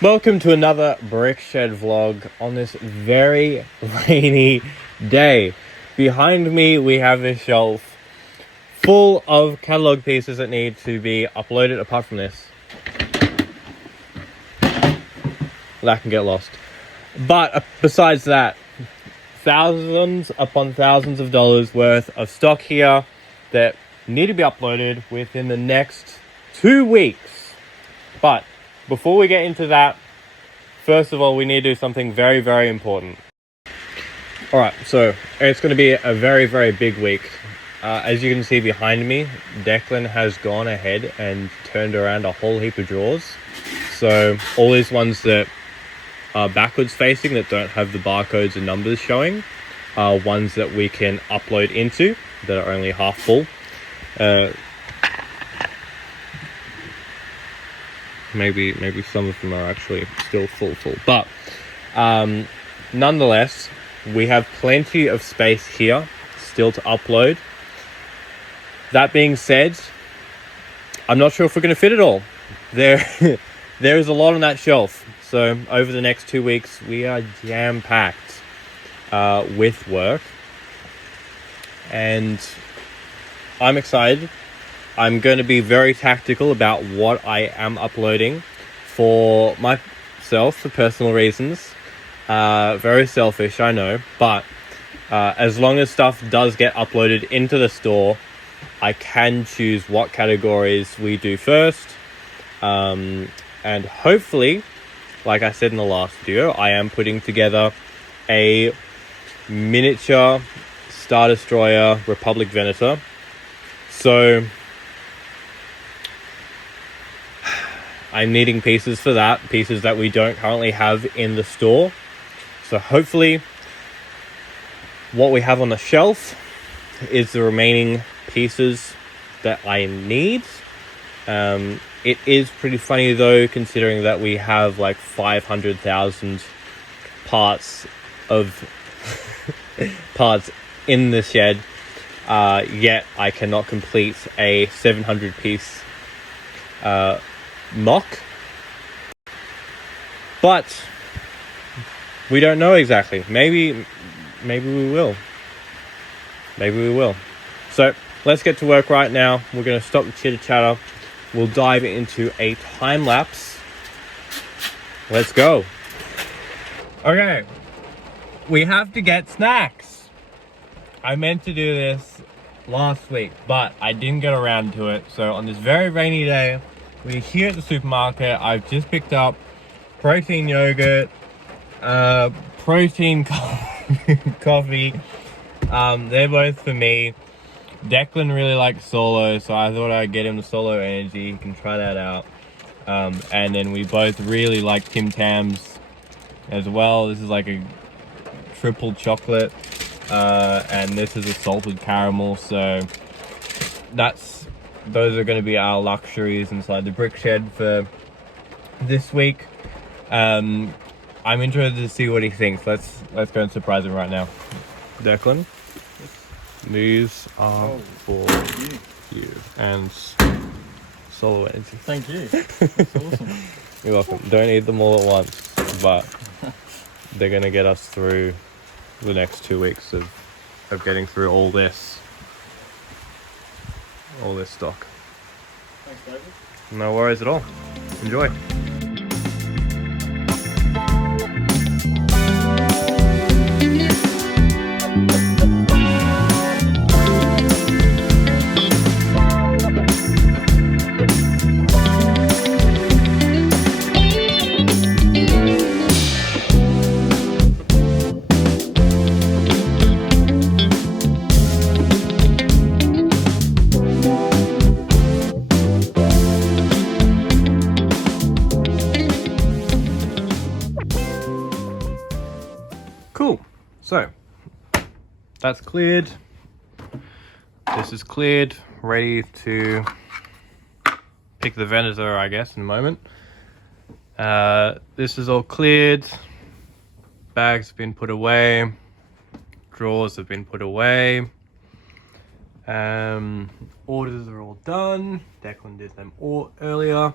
Welcome to another BrickShed vlog on this very rainy day. Behind me we have a shelf full of catalog pieces that need to be uploaded. Apart from this, that can get lost. But besides that, thousands upon thousands of dollars worth of stock here that need to be uploaded within the next 2 weeks. But before we get into that, first of all, we need to do something very, very important. Alright, so it's going to be a very, very big week. As you can see behind me, Declan has gone ahead and turned around a whole heap of drawers. So all these ones that are backwards facing, that don't have the barcodes and numbers showing, are ones that we can upload into that are only half full. Maybe some of them are actually still full. But nonetheless, we have plenty of space here still to upload. That being said, I'm not sure if we're going to fit it all. There is a lot on that shelf. So over the next 2 weeks, we are jam-packed with work. And I'm excited. I'm going to be very tactical about what I am uploading for myself, for personal reasons. Very selfish, I know. But as long as stuff does get uploaded into the store, I can choose what categories we do first. And hopefully, like I said in the last video, I am putting together a miniature Star Destroyer Republic Venator. So I'm needing pieces for that, pieces that we don't currently have in the store. So hopefully what we have on the shelf is the remaining pieces that I need. It is pretty funny though, considering that we have like 500,000 parts in the shed, yet I cannot complete a 700 piece mock. But we don't know exactly. Maybe we will. So let's get to work right now. We're going to stop the chitter chatter. We'll dive into a time lapse. Let's go. Okay, we have to get snacks. I meant to do this last week, but I didn't get around to it. So on this very rainy day, we're here at the supermarket. I've just picked up protein yogurt, protein coffee. They're both for me. Declan really likes Solo, so I thought I'd get him the Solo Energy. He can try that out. And then we both really like Tim Tams as well. This is like a triple chocolate, and this is a salted caramel. So those are going to be our luxuries inside the BrickShed for this week. I'm interested to see what he thinks. Let's go and surprise him right now. Declan, these are for you and Solo Energy. Thank you. That's awesome. You're welcome. Don't eat them all at once, but they're going to get us through the next 2 weeks of getting through all this stock. Thanks, David. No worries at all. Enjoy. Cool. So that's cleared. This is cleared, ready to pick the Venator, I guess, in a moment. This is all cleared. Bags have been put away. Drawers have been put away. Orders are all done. Declan did them all earlier.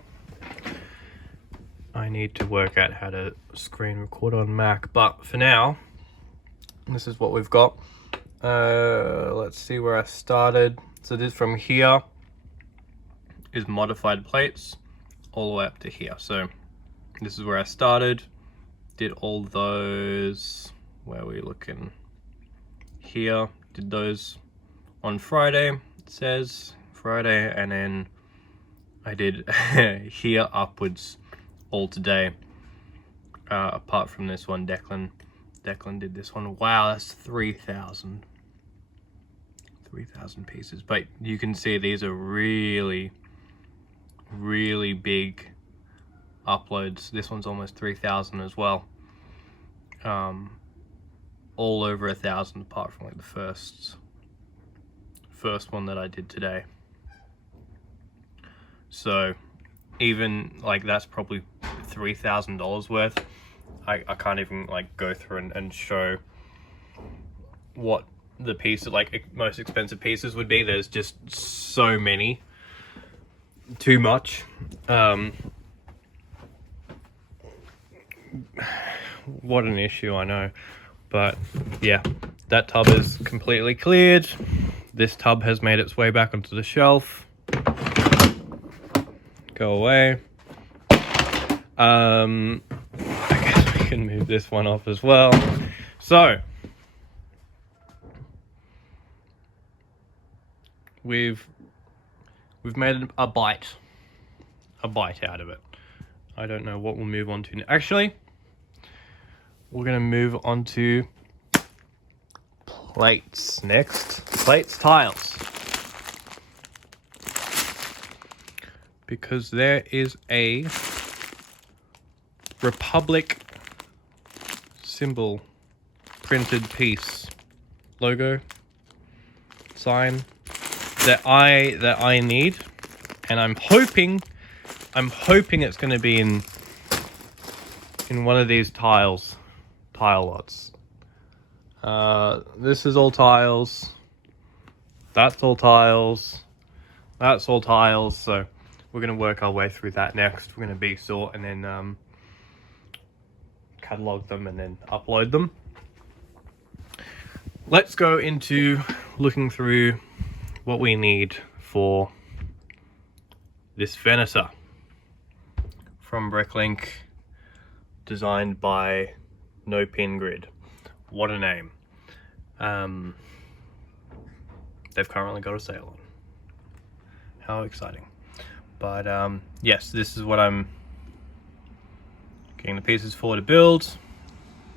I need to work out how to screen record on Mac, but for now, this is what we've got. Let's see where I started. So this from here is modified plates all the way up to here. So this is where I started, did all those, where are we looking? Here, did those on Friday, it says Friday, and then I did here upwards all today. Apart from this one, Declan did this one. Wow, that's 3,000 pieces. But you can see these are really big uploads. This one's almost 3,000 as well. All over 1,000 apart from like the first one that I did today. So even like that's probably $3,000 worth. I can't even like go through and show what the piece like most expensive pieces would be. There's just so many, too much. What an issue, I know. But yeah, that tub is completely cleared. This tub has made its way back onto the shelf. Go away. I guess we can move this one off as well. So we've made a bite out of it. I don't know what we'll move on to. Actually, we're gonna move on to plates next. Plates, tiles. Because there is a Republic symbol printed piece, logo, sign that I need, and I'm hoping it's going to be in one of these tile lots. This is all tiles. That's all tiles. That's all tiles. So we're going to work our way through that next. We're going to be sort and then catalog them and then upload them. Let's go into looking through what we need for this furniture from Bricklink, designed by No Pin Grid. What a name. They've currently got a sale on. How exciting. But yes, this is what I'm getting the pieces for to build.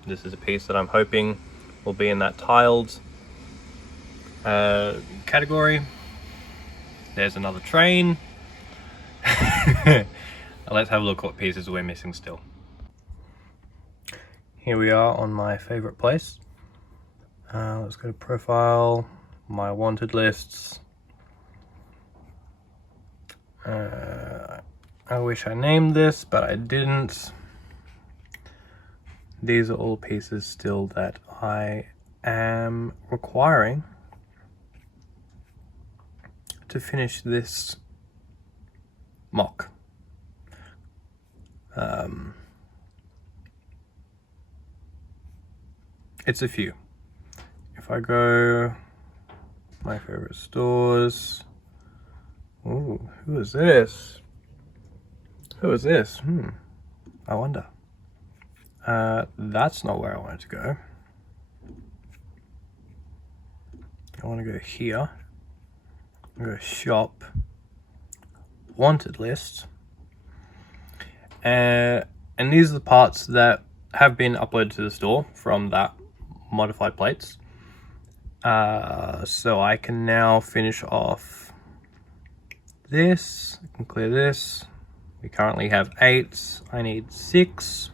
This is a piece that I'm hoping will be in that tiled category. There's another train. Let's have a look what pieces we're missing still. Here we are on my favorite place. Let's go to profile, my wanted lists. I wish I named this, but I didn't. These are all pieces still that I am requiring to finish this mock. It's a few. If I go my favorite stores. Ooh, who is this? Who is this? I wonder. That's not where I wanted to go. I want to go here. I'm going to shop, wanted list, and these are the parts that have been uploaded to the store from that modified plates. So I can now finish off this. I can clear this. We currently have 8. I need 6.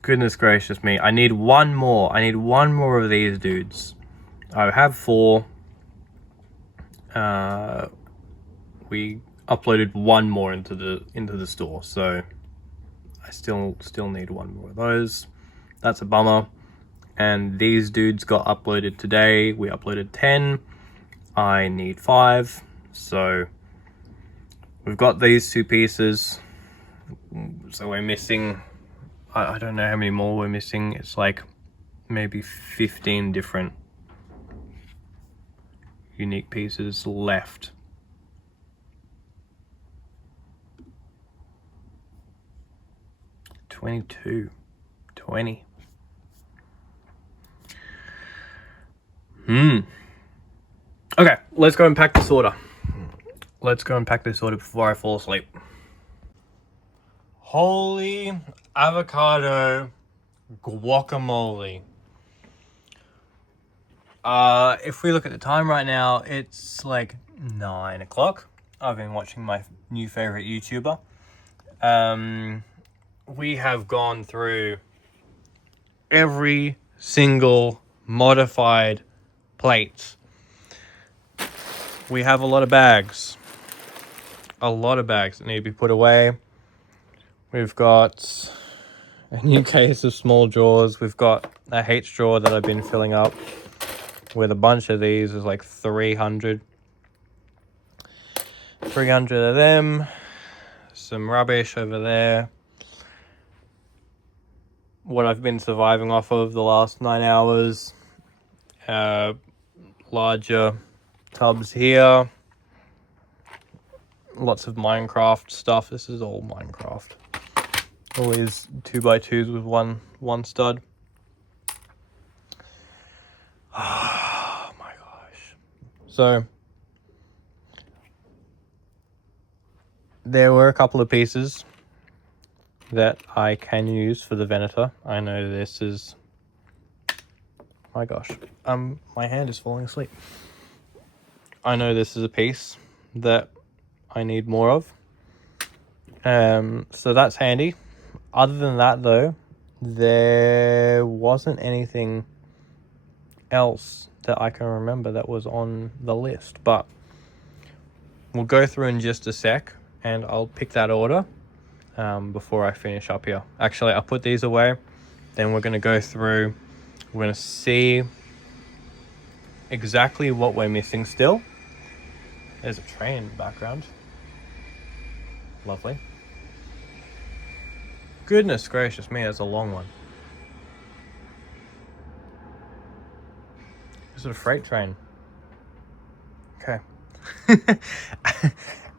Goodness gracious me. I need one more. I need one more of these dudes. I have 4. We uploaded one more into the store, so I still need one more of those. That's a bummer. And these dudes got uploaded today. We uploaded 10. I need 5. So we've got these 2 pieces. So we're missing, I don't know how many more we're missing. It's like maybe 15 different unique pieces left. $22, $20. Okay, let's go and pack this order. Let's go and pack this order before I fall asleep. Holy avocado guacamole. If we look at the time right now, it's like 9 o'clock. I've been watching my new favorite YouTuber. We have gone through every single modified plate. We have a lot of bags. A lot of bags that need to be put away. We've got a new case of small drawers. We've got a H drawer that I've been filling up with a bunch of these. There's like 300 of them. Some rubbish over there. What I've been surviving off of the last 9 hours. Larger tubs here. Lots of Minecraft stuff. This is all Minecraft. Always 2x2s with one stud. Oh my gosh. So there were a couple of pieces that I can use for the Venator. I know this is, my gosh, my hand is falling asleep. I know this is a piece that I need more of. So that's handy. Other than that though, there wasn't anything else that I can remember that was on the list, but we'll go through in just a sec and I'll pick that order before I finish up here. Actually, I'll put these away, then we're going to go through, we're going to see exactly what we're missing still. There's a train in the background. Lovely. Goodness gracious me, it's a long one. Is it a freight train? Okay.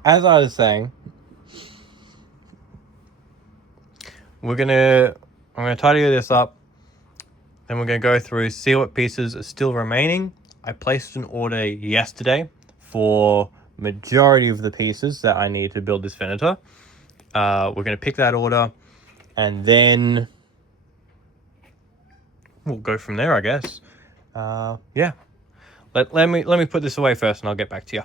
As I was saying, I'm gonna tidy this up, then we're gonna go through, see what pieces are still remaining. I placed an order yesterday for majority of the pieces that I need to build this Venator. We're gonna pick that order, and then we'll go from there, I guess. Yeah. Let me put this away first, and I'll get back to you.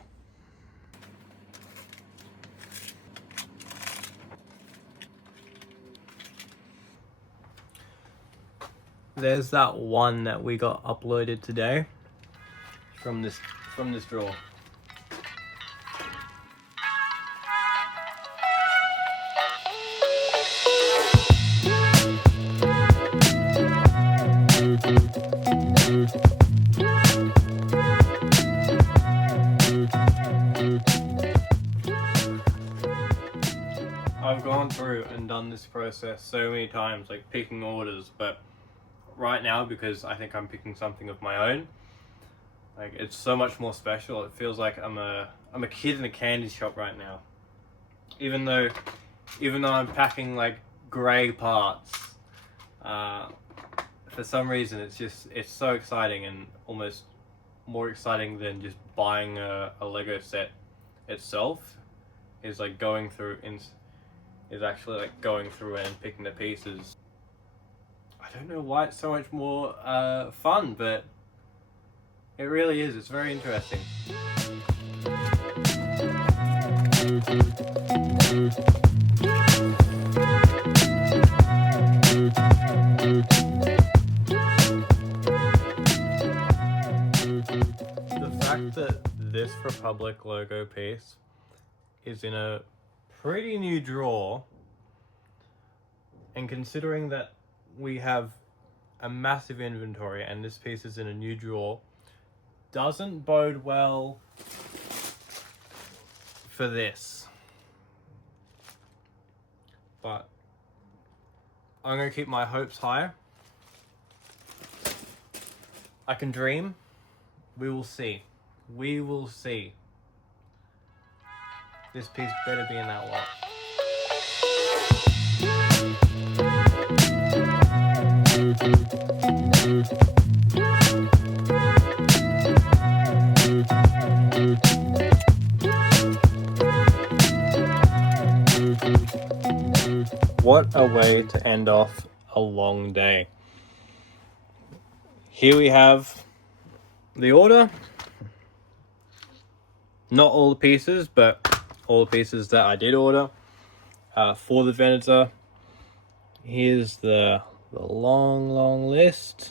There's that one that we got uploaded today from this drawer. I've gone through and done this process so many times, like picking orders, but right now, because I think I'm picking something of my own, like it's so much more special. It feels like I'm a kid in a candy shop right now. Even though I'm packing like grey parts, for some reason it's so exciting, and almost more exciting than just buying a Lego set itself. Is like going through is actually like going through and picking the pieces. I don't know why it's so much more fun, but it really is. It's very interesting. The fact that this Republic logo piece is in a pretty new drawer, and considering that we have a massive inventory and this piece is in a new drawer, doesn't bode well for this. But I'm gonna keep my hopes high. I can dream. We will see. We will see. This piece better be in that lot. What a way to end off a long day. Here we have the order. Not all the pieces, but all the pieces that I did order for the Venator. Here's the long list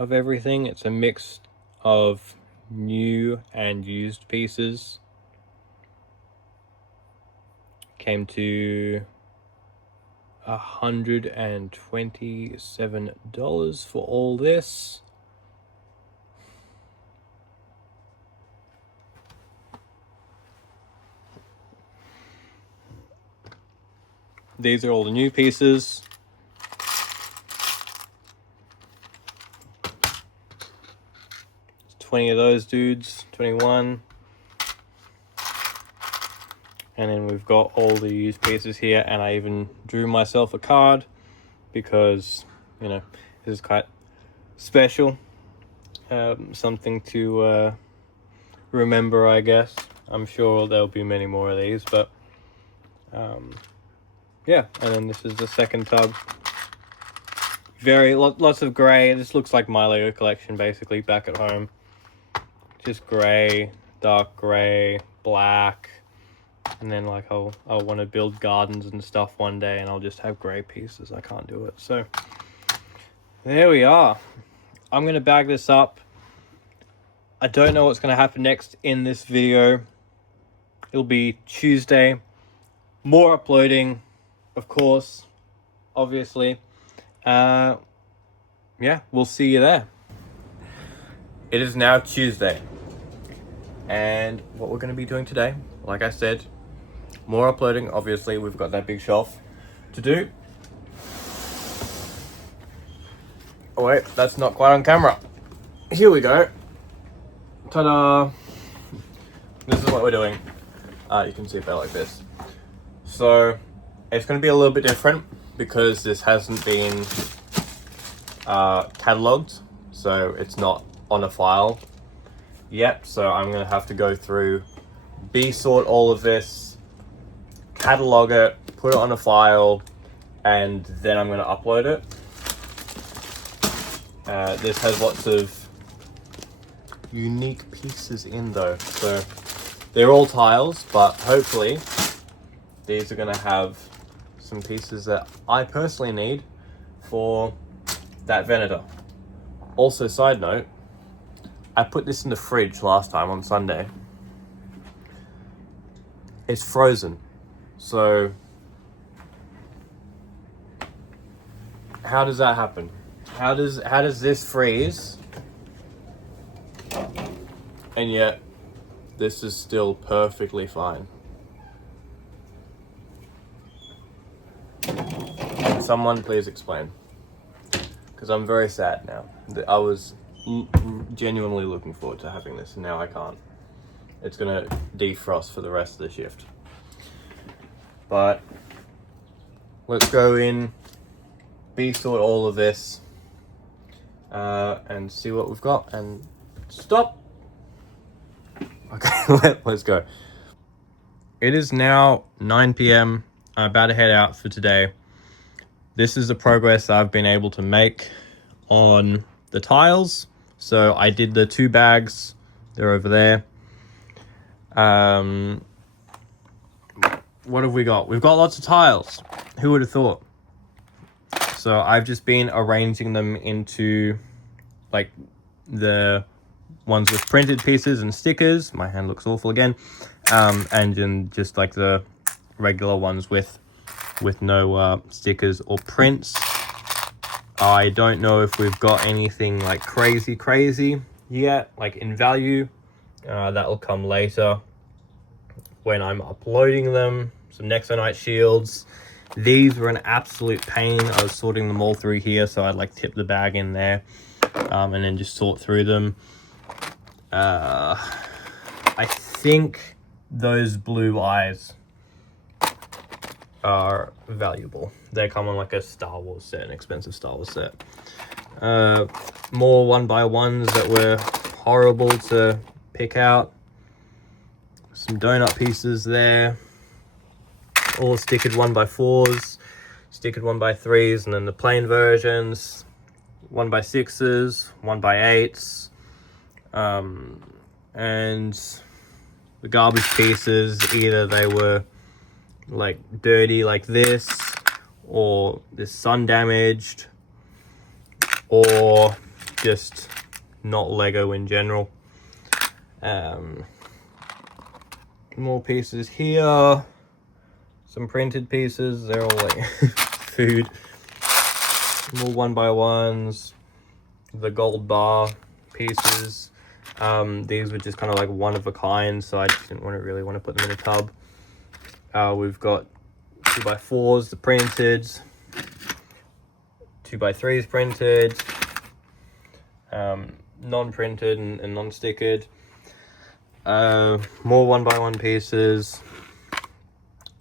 of everything. It's a mix of new and used pieces. Came to $127 for all this. These are all the new pieces. There's 20 of those dudes, 21. And then we've got all the used pieces here, and I even drew myself a card because, you know, this is quite special. Something to remember, I guess. I'm sure there'll be many more of these, but yeah. And then this is the second tub. Lots of grey. This looks like my Lego collection, basically, back at home. Just grey, dark grey, black. And then like I'll want to build gardens and stuff one day, and I'll just have grey pieces. I can't do it. So there we are. I'm gonna bag this up. I don't know what's gonna happen next in this video. It'll be Tuesday. More uploading, of course, obviously. Yeah, we'll see you there. It is now Tuesday, and what we're gonna be doing today, like I said, more uploading. Obviously, we've got that big shelf to do. Oh wait, that's not quite on camera. Here we go. Ta-da! This is what we're doing. You can see it better like this. So, it's going to be a little bit different because this hasn't been catalogued. So, it's not on a file yet. So, I'm going to have to go through, sort all of this, catalog it, put it on a file, and then I'm going to upload it. This has lots of unique pieces in though, so they're all tiles, but hopefully these are going to have some pieces that I personally need for that Venator. Also, side note, I put this in the fridge last time on Sunday. It's frozen. So, how does that happen? How does this freeze? And yet, this is still perfectly fine. Can someone please explain? Because I'm very sad now. I was genuinely looking forward to having this, and now I can't. It's gonna defrost for the rest of the shift. But let's go in, sort all of this, and see what we've got. And stop. Okay, let's go. It is now 9 p.m. I'm about to head out for today. This is the progress I've been able to make on the tiles. So I did the 2 bags. They're over there. What have we got? We've got lots of tiles. Who would have thought? So I've just been arranging them into like the ones with printed pieces and stickers. My hand looks awful again. And then just like the regular ones with no stickers or prints. I don't know if we've got anything like crazy yet, like in value. That'll come later when I'm uploading them. Some Nexonite shields, These were an absolute pain. I was sorting them all through here, so I'd like tip the bag in there, and then just sort through them. I think those blue eyes are valuable. They come on like a Star Wars set, an expensive Star Wars set. More 1x1s that were horrible to pick out. Some donut pieces there. All stickered 1x4s, stickered 1x3s, and then the plain versions, 1x6s, 1x8s, and the garbage pieces, either they were like dirty like this, or this sun damaged, or just not Lego in general. More pieces here, some printed pieces, they're all like food. More 1x1s, the gold bar pieces. These were just kind of like one of a kind, so I just didn't really want to put them in a tub. We've got 2x4s, the printed, 2x3s printed, non-printed and non-stickered. More 1x1 pieces,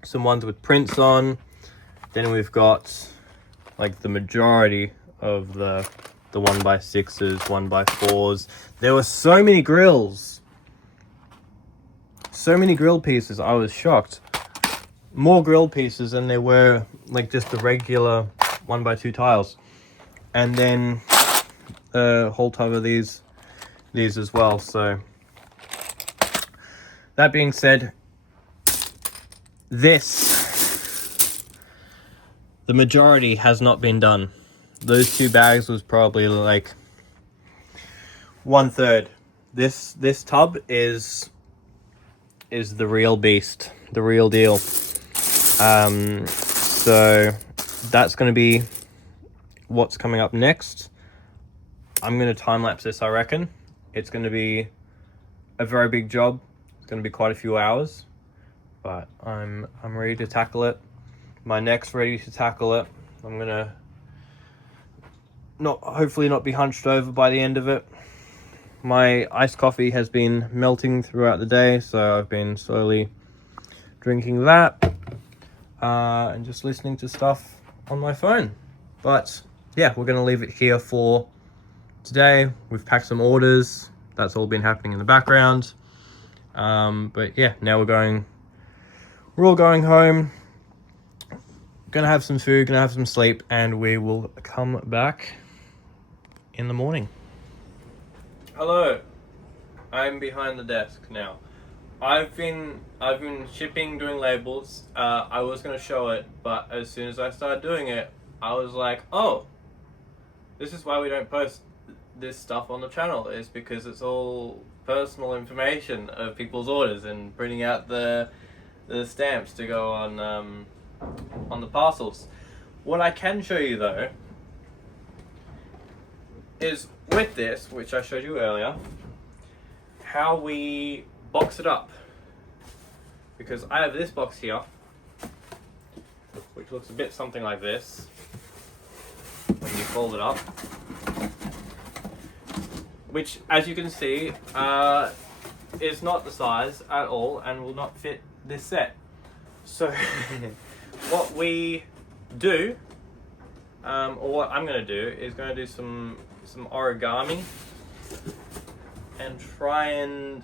some ones with prints on. Then we've got like the majority of the 1x6s, 1x4s. There were so many grills, so many grill pieces. I was shocked. More grill pieces than there were like just the regular 1x2 tiles. And then a whole tub of these as well. So that being said, the majority has not been done. Those 2 bags was probably like 1/3. This tub is the real beast, the real deal. So that's going to be what's coming up next. I'm going to time lapse this, I reckon. It's going to be a very big job. It's going to be quite a few hours, but I'm ready to tackle it. My neck's ready to tackle it. I'm going to hopefully not be hunched over by the end of it. My iced coffee has been melting throughout the day, so I've been slowly drinking that and just listening to stuff on my phone. But yeah, we're going to leave it here for today. We've packed some orders. That's all been happening in the background. But yeah, now we're all going home. Gonna have some food, gonna have some sleep, and we will come back in the morning. Hello, I'm behind the desk now. I've been shipping, doing labels. I was gonna show it, but as soon as I started doing it, I was like, oh, this is why we don't post this stuff on the channel, is because it's all personal information of people's orders and printing out the stamps to go on the parcels. What I can show you though is with this, which I showed you earlier, how we box it up. Because I have this box here, which looks a bit something like this when you fold it up, which, as you can see, is not the size at all and will not fit this set. So what we do, or what I'm going to do, is going to do some origami and try and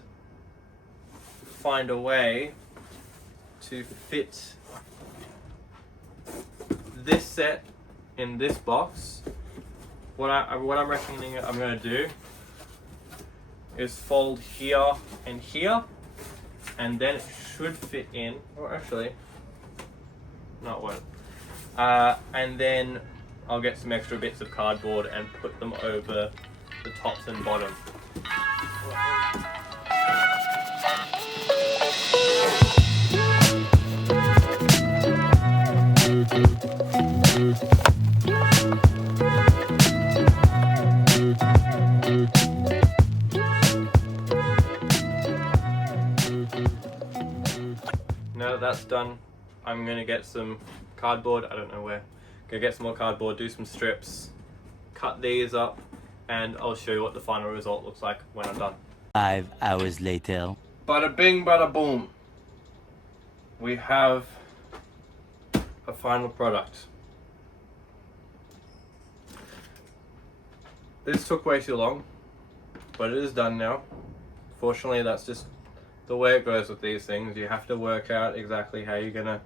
find a way to fit this set in this box. What I'm reckoning I'm going to do is fold here and here, and then it should fit in, or actually not one. And then I'll get some extra bits of cardboard and put them over the tops and bottom. Now that that's done, I'm gonna get some cardboard. I don't know where. Gonna get some more cardboard, do some strips, cut these up, and I'll show you what the final result looks like when I'm done. 5 hours later. Bada bing, bada boom. We have a final product. This took way too long, but it is done now. Fortunately, that's just the way it goes with these things. You have to work out exactly how you're gonna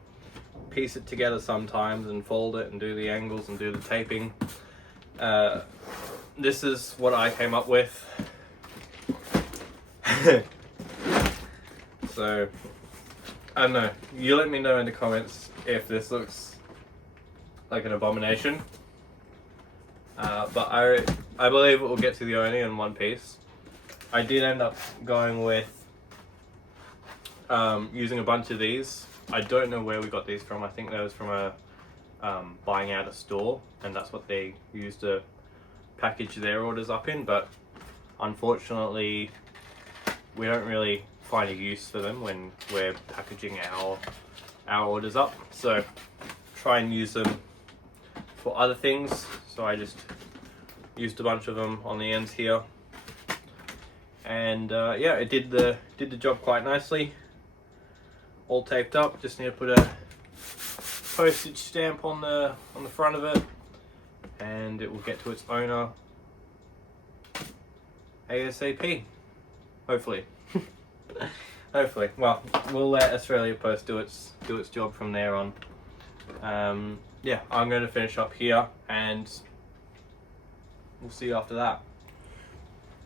piece it together sometimes and fold it and do the angles and do the taping. This is what I came up with. So, I don't know. You let me know in the comments if this looks like an abomination. But I believe it will get to the only in one piece. I did end up going with using a bunch of these. I don't know where we got these from. I think that was from a buying out a store, and that's what they used to package their orders up in. But unfortunately, we don't really find a use for them when we're packaging our orders up. So try and use them for other things. So I just used a bunch of them on the ends here, and yeah, it did the job quite nicely. All taped up. Just need to put a postage stamp on the front of it, and it will get to its owner ASAP. Hopefully. Hopefully. Well, we'll let Australia Post do its job from there on. Yeah, I'm going to finish up here, and we'll see you after that.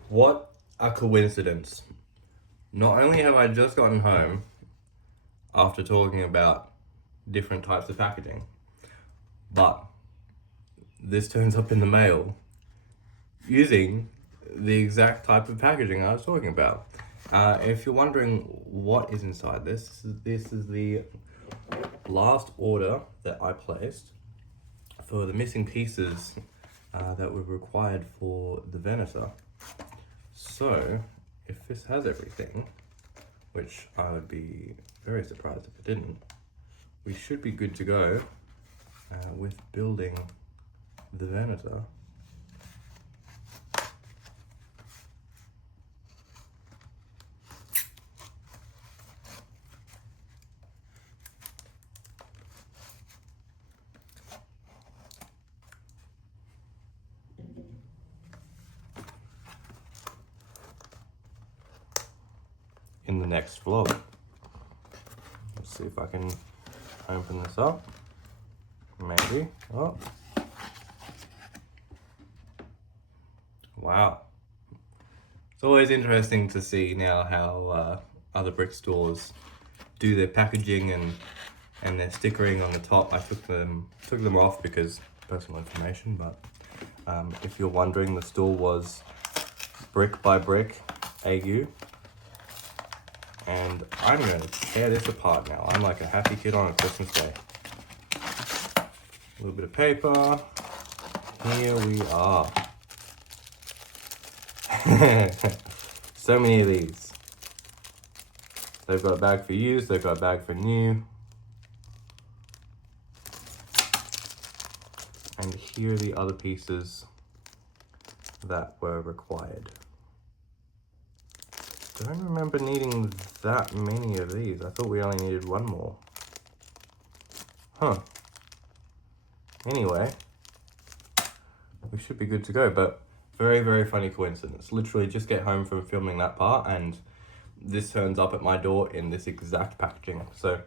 What a coincidence. Not only have I just gotten home after talking about different types of packaging, but this turns up in the mail using the exact type of packaging I was talking about. If you're wondering what is inside this is the last order that I placed for the missing pieces that were required for the Venator. So, if this has everything, which I would be very surprised if it didn't, we should be good to go with building the Venator. In the next vlog. Let's see if I can open this up. Maybe. Oh. Wow. It's always interesting to see now how other brick stores do their packaging and their stickering on the top. I took them off because personal information, but if you're wondering, the store was Brick by Brick AU. And I'm going to tear this apart now. I'm like a happy kid on a Christmas day. A little bit of paper. Here we are. So many of these. They've got a bag for used, they've got a bag for new. And here are the other pieces that were required. I don't remember needing that many of these. I thought we only needed one more. Huh. Anyway, we should be good to go, but very, very funny coincidence. Literally just get home from filming that part and this turns up at my door in this exact packaging. So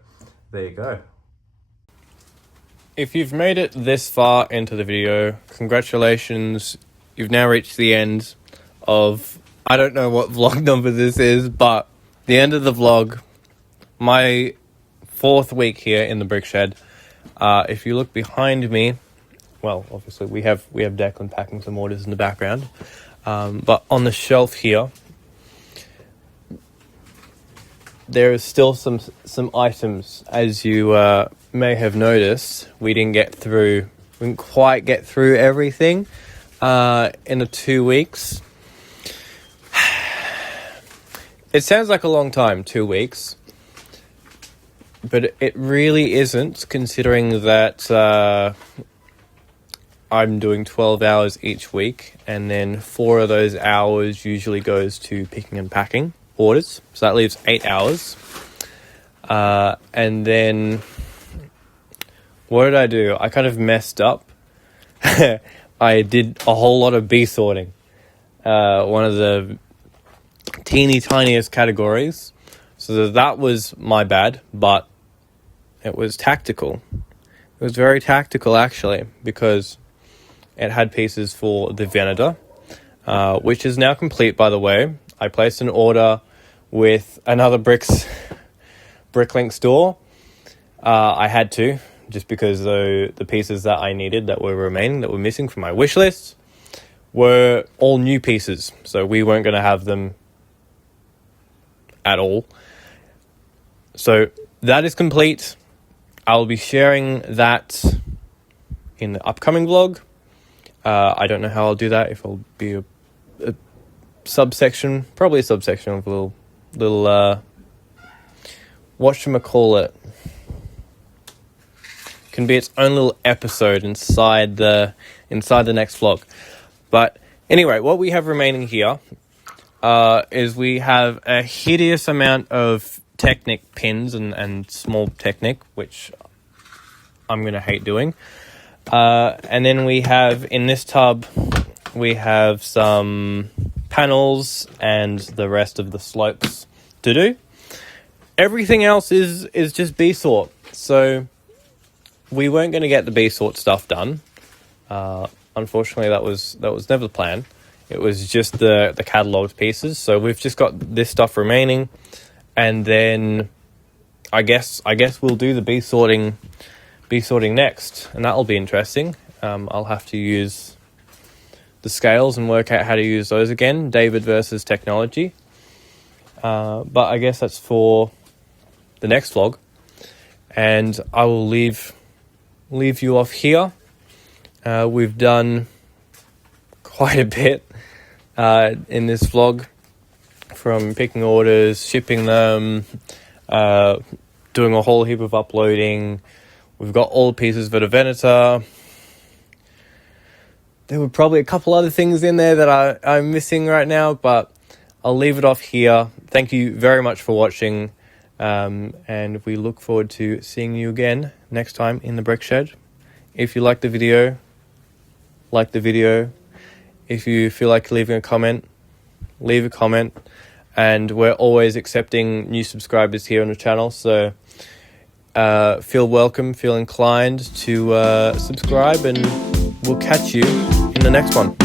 there you go. If you've made it this far into the video, congratulations. You've now reached the end of, I don't know what vlog number this is, but the end of the vlog, my 4th week here in the BrickShed. If you look behind me, well, obviously we have Declan packing some orders in the background, but on the shelf here, there is still some items, as you may have noticed. We didn't quite get through everything in the 2 weeks. It sounds like a long time, 2 weeks. but it really isn't, considering that I'm doing 12 hours each week, and then 4 of those hours usually goes to picking and packing orders. So that leaves 8 hours. And then what did I do? I kind of messed up. I did a whole lot of bee sorting. One of the teeny tiniest categories. So that was my bad, but it was tactical. It was very tactical, actually, because it had pieces for the Venator, which is now complete, by the way. I placed an order with another Bricklink store. I had to, just because the pieces that I needed that were remaining, that were missing from my wish list, were all new pieces. So we weren't going to have them at all. So that is complete. I'll be sharing that in the upcoming vlog. I don't know how I'll do that, if I'll be a subsection, probably a subsection of a little whatchamacallit. Can be its own little episode inside the next vlog. But anyway, what we have remaining here is we have a hideous amount of Technic pins and small Technic, which I'm going to hate doing. And then we have, in this tub, we have some panels and the rest of the slopes to do. Everything else is just B-sort. So we weren't going to get the B-sort stuff done. Unfortunately, that was never the plan. It was just the catalogued pieces. So we've just got this stuff remaining, and then I guess we'll do the B-sorting next, and that'll be interesting. I'll have to use the scales and work out how to use those again. David versus technology. But I guess that's for the next vlog, and I will leave you off here. We've done quite a bit in this vlog, from picking orders, shipping them, doing a whole heap of uploading. We've got all the pieces for the Venator. There were probably a couple other things in there that I'm missing right now, but I'll leave it off here. Thank you very much for watching, and we look forward to seeing you again next time in the BrickShed. If you like the video, like the video. If you feel like leaving a comment, leave a comment. And we're always accepting new subscribers here on the channel, so feel welcome, feel inclined to subscribe, and we'll catch you in the next one.